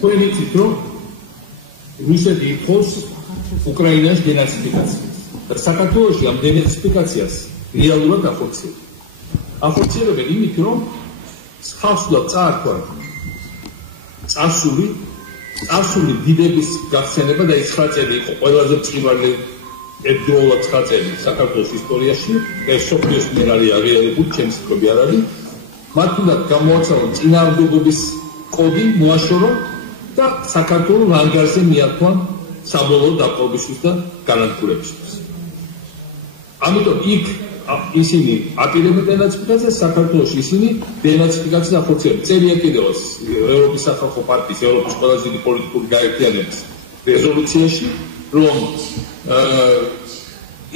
Poemicit, რუსეთი ითხოვს უკრაინას დენაციფიკაციას. და საქართველოში ამ დენაციფიკაციას რეალურად ახორციელებენ. ახორციელებენ იმით, რომ ხალხს უნდა წაართვა წარსული დიდების გახსენება და ეს 9 წელი იყო ყველაზე მწვავე ერთდროულად 9 წელი საქართველოს ისტორიაში. ეს სოფიოს მიერ არის აღიარებული, ჩემს თქმები არ არის. მათ უნდა გამოაცალონ წინააღმდეგობის კოდი, მოაშორონ და საქართველოს ლანგარზე მიართვან საბოლოო დაპყრობისთვის და განადგურებისთვის. ამიტომ იქ ისინი აპირებენ დენაციფიკაციას, საქართველოში ისინი დენაციფიკაციას ახორციელებენ. წერია კიდევაც ევროპის სახალხო პარტიის, ევროპის ყველაზე დიდი პოლიტიკური გაერთიანების რეზოლუციაში, რომ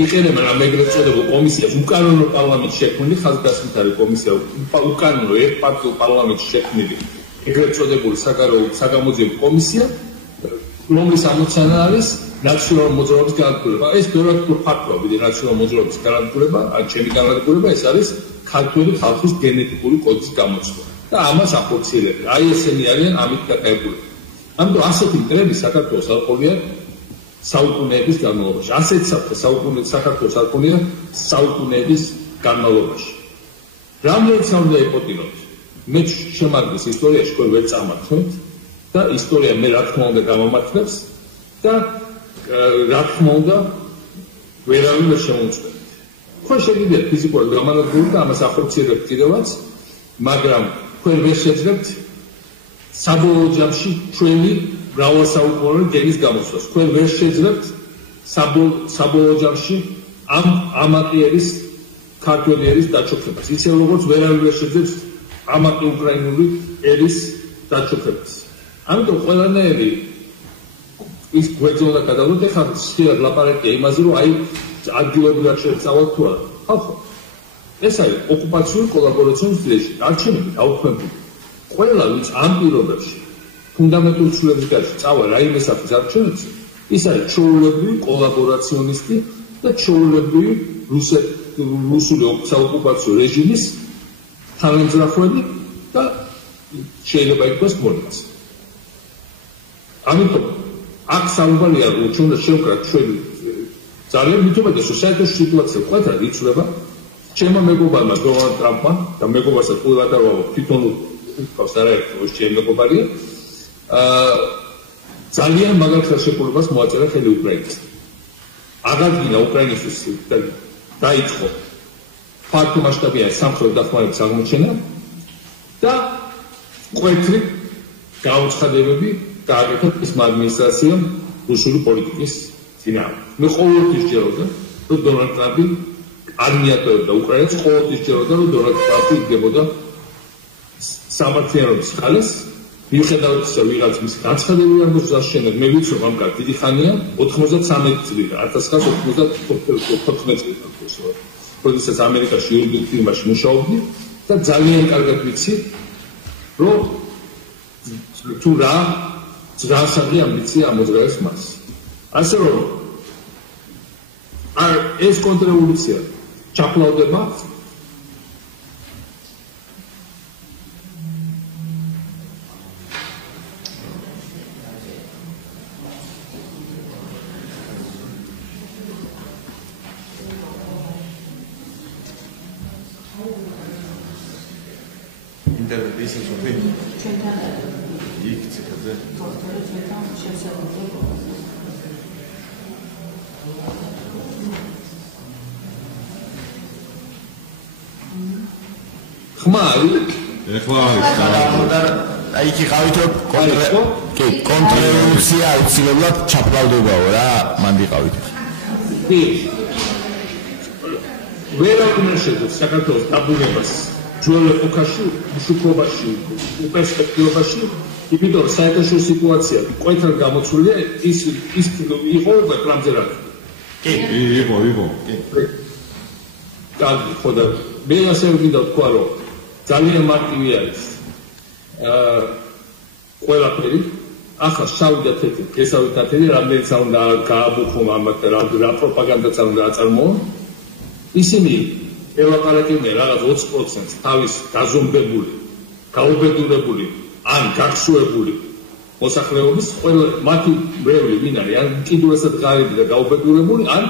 იყენებენ ამ ეგრეთ წოდებულ კომისიას, უკანონო პარლამენტში შექმნილი ხაზგასმითარი კომისია, უკანონო ერთპარტიულ პარლამენტში შექმნილი ეგრეთ წოდებული საგამოძიებო კომისია, რომლის ამოცანა არის ნაციონალური მოძრაობის განადგურება. ეს ბევრად ფაქტია, ვიდრე ნაციონალური მოძრაობის განადგურება, ან ჩემი განადგურება, ეს არის ქართული ხალხის გენეტიკური კოდის გამოცვლა. და ამას ახორციელებენ. აი ესენი არიან ამით დაკავებული. ამიტომ ასეთი მტრები საქართველოს არ ყოლია საუკუნეების განმავლობაში. ასეთ საქართველოს არ ყოლია საუკუნეების განმავლობაში. რამდენიც უნდა იპოტიოთ, მე შემარგვის ისტორიაში თქვენ ვერ წამართვით და ისტორია მე რა თქმა უნდა გამომართლებს და რა თქმა უნდა ვერავინ ვერ შემოუწმენთ. თქვენ შეგიძლიათ ფიზიკურად გამანადგუროთ და ამას ახორციელებთ კიდევაც, მაგრამ თქვენ ვერ შეძლებთ საბოლოო ჯამში ჩვენი მრავალსაუკუნოვანი გენის გამოსვლას. თქვენ ვერ შეძლებთ საბოლოო ჯამში ამ ამაყი ერის ქართველი ერის დაჩოქებას. ისე როგორც ვერავინ ვერ შეძლებს ამაყი უკრაინული ერის დაჩოქებას. ამიტომ ყველანაირი ის გვეძონა გადავლოთ. ეხლა ხშირად ლაპარაკია იმაზე, რომ აი ადგილობრივად შეწავოთ თუ არა. ხალხო, ეს არის ოკუპაციური კოლაბორაციის რეჟიმი. არჩევნები დაუქმებული. ყველა ვინც ამ პირობებში ფუნდამენტურ ცვლილების გარშე წავა რაიმე სახის არჩევნებზე, ის არის ჩვეულებრივი კოლაბორაციონისტი და ჩვეულებრივი რუსული საოკუპაციო რეჟიმის თანამძრახველი და შეიძლება ითქვას მონაწილე. ამიტომ აქ საუბარია, რომ ჩვენ უნდა შევკრათ ჩვენი ძალიან მithumetes საერთო სიტუაცია ყველგან იცვლება. ჩემმა მეგობარმა დონალდ ტრამპმა და მეგობარსაც ყველა დავავა თვითონ უკავს არაერთი ჩემი მეგობარია ძალიან მაგარ ხელშეკრულებას მოაწერა ხელი უკრაინას. აღადგინა უკრაინისთვის დაიწყო ფართო მასშტაბიანი სამხრეთ დახმარების აღმოჩენა და მკვეთრი გაუცხადებები გააკეთა მისმა ადმინისტრაციამ რუსული პოლიტიკის წინააღმდეგ. მე ყოველთვის ჯეროდა, რომ დონალდ ტრამპი არ მიატოვებდა უკრაინას, ყოველთვის ჯეროდა, რომ დონალდ ტრამპი იდგებოდა სამართლიანობის ხალეს, მიუხედავად ისა, ვიღაც მის განცხადებები ამბობს დასშენად, მე ვიცნობ ამ კარგ დიდი ხანია, 93 წლიდან, 1994 წლიდან, როდესაც ამერიკაში იურიდიულ ფირმაში მუშაობდი და ძალიან კარგად ვიცი, რომ თუ რა ძრასადმი ამბიცია ამოძრავებს მას. ასე რომ ეს კონტრრევოლუცია ჩაფლავდება აიქი ყავითო კონტრრევოლუცია აუცილებლად ჩაფლავდებაო რა, მან ვიყავით. კი. ვერავინ შეძლებს საქართველოს დაბრუნებას ძველ ეპოქაში, მშუქობაში, უპერსპექტივაში, იმიტომ რომ საერთაშორისო სიტუაცია მკვეთრად გამოცვლილია, ის იყო ტრამპზე რა. კი, იყო. კარგი, ხო და მე ასე ვგინდა თქვა, რომ ძალიან მარტივი არის ყველაფერი. ახლა შავი და თეთრი, გესავი და თეთრი, რამდენიც უნდა გააბუხონ ამათ რა პროპაგანდაც უნდა აწარმოონ. ისინი ელაპარაკებენ რაღაც 20% თავის გაზომბებული, გაუბედურებული ან გახსოვებული მოსახლეობის ყველა მათი ბევრი ვინ არის ან კიდურესად ღარიბი და გაუბედურებული ან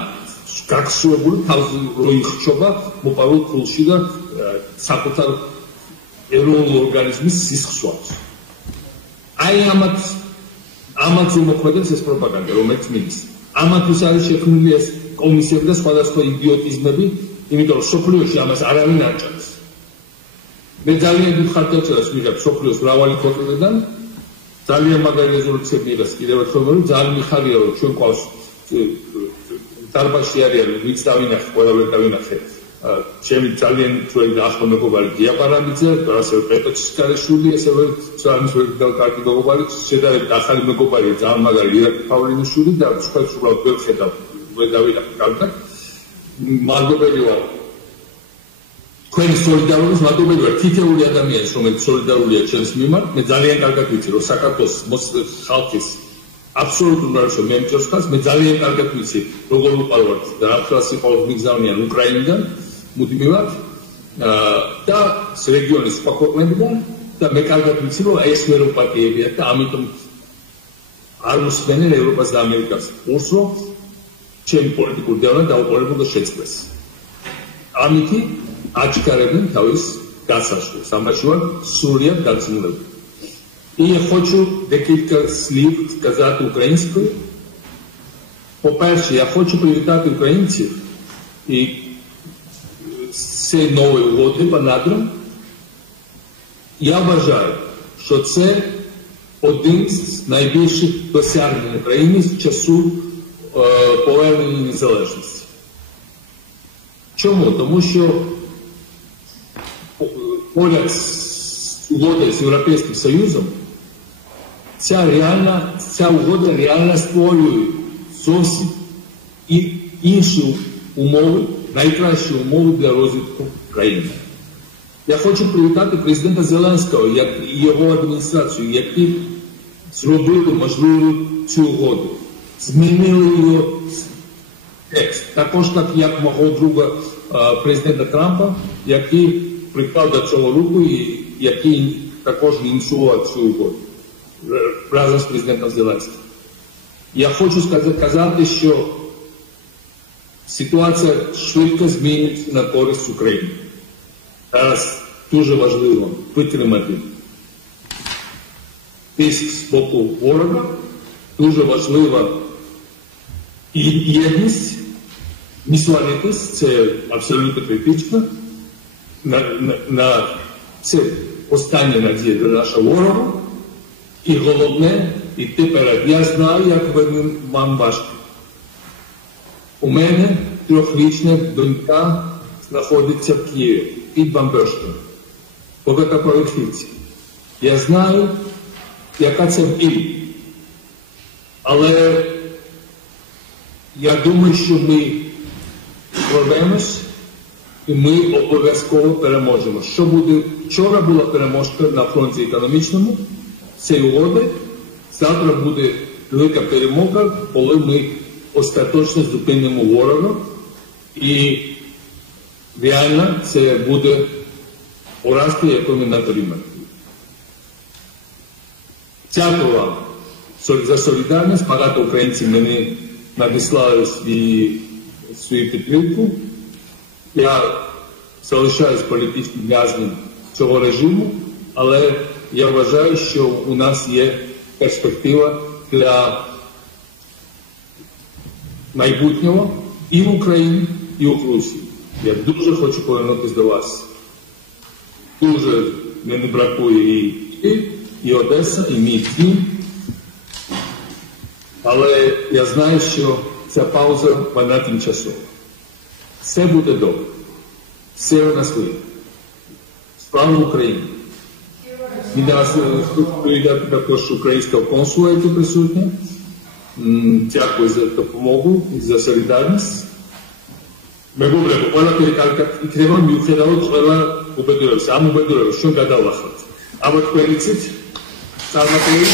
გაქცევებული თავზე რო იხჩობა მოპარულ ფულში და საკუთარ ეროვნულ ორგანიზმის სისხლს. აი ამათ უმოქმედებს ეს პროპაგანდა რომელიც მიდის. ამათვის არის შექმნილი ეს კომისიები და სხვადასხვა იდიოტიზმები, იმიტომ რომ სოფლიოში ამას არავინ არ ჭამს. მე ძალიან დიდ ხარჯებს ვიღებ სოფლიოს მრავალი ქვეყნიდან, ძალიან მაგარი რეზოლუციები იღეს კიდევ ერთხელ, რომ ძალიან მიხარია რომ ჩვენ ყავს დარბაზში არის ვიც დავინახე, ყველაფერი დავინახე. ჩემი ძალიან ძველი და ახლო მეგობარი დიაპარამიძე, ასევე პეტროჩის ქალიშვილი, ასევე ძალიან ძველი და კარგი მეგობარი, შედარებით ახალი მეგობარია, ძალიან მაგარი ირაკლი პავლინიშვილი და სხვა უბრალოდ ვერ ხედავ, ვერ დავინახე კარგად. მადლობელი ვარ. თქვენი სოლიდარობის მადლობელი ვარ თითოეული ადამიანის, რომელიც სოლიდარულია ჩემს მიმართ. მე ძალიან კარგად ვიცი, რომ საქართველოს ხალხის აბსოლუტურ ნარჩენ მემჭირს ხალხს, მე ძალიან კარგად ვიცი, როგორ უყალავთ და ახლა სიყვარულს მიგზავნიან უკრაინიდან, მუდმივად და რეგიონის სხვა ქვეყნებიდან და მე კარგად ვიცი, რომ ეს ვერ უპატიებიათ და ამიტომ არ უსმენენ ევროპას და ამერიკას. ურს რომ ჩემი პოლიტიკური დევნა დაუყოვნებლივ და შეწყდეს. ამითი აჩქარებენ თავის გასაშლელს. Амбаши вар срулят дацмулები. И я хочу декілька слів сказати українською. По-перше, я хочу привітати українців і з нової угоди по надрам. Я вважаю, що це один з найбільших досягнень України з часу повернення незалежності. Чому? Тому що поряд з угодою з Європейським Союзом ця угода реально створює зовсім інші умови, найкращі умови для розвитку країни. Я хочу привітати президента Зеленського і його адміністрацію, які зробили можливу цю угоду, змінили її текст. Також так, як мого друга президента Трампа, який приклав до цього руку і який також ініціював цю угоду разом з президентом Зеленським. Я хочу сказати, що ситуація швидко зміниться на користь України. Зараз дуже важливо витримати тиск з боку ворога, дуже важлива єдність, не сваритись, це абсолютно критично. Це остання надія для нашого ворога. І головне, іти перед. Я знаю, як вам важко. У мене 3-річна донька знаходиться в Києві під бомбежкою по багатоповерхівці. Я знаю, яка це біль. Але я думаю, що ми прорвемось і ми обов'язково переможемо. Що буде? Вчора була переможка на фронті економічному цієї угоди. Завтра буде велика перемога, коли ми остаточно зупинимо ворога. І реально це буде поразка, яку ми отримаємо. Дякую вам за солідарність. Багато українців мені надіслали свою підтримку. Я залишаюсь політичним в'язнем цього режиму, але я вважаю, що у нас є перспектива для майбутнього і в Україні, і в Русі. Я дуже хочу повернутися до вас. Дуже мені бракує і Одеса, і мій дім. Але я знаю, що ця пауза, вона тимчасова. Все буде добре. Все у нас вийде. Слава Україні! І нас привітати також українського консула, який присутній. Дякую за допомогу і за солідарність. მეგობრებო, ყველაფერი კარგად იქნება, მიუხედავად ყველა უბედურებას. ამ უბედურებას ჩვენ გადავახავთ. ამათ თქვენიცით წარმატებული.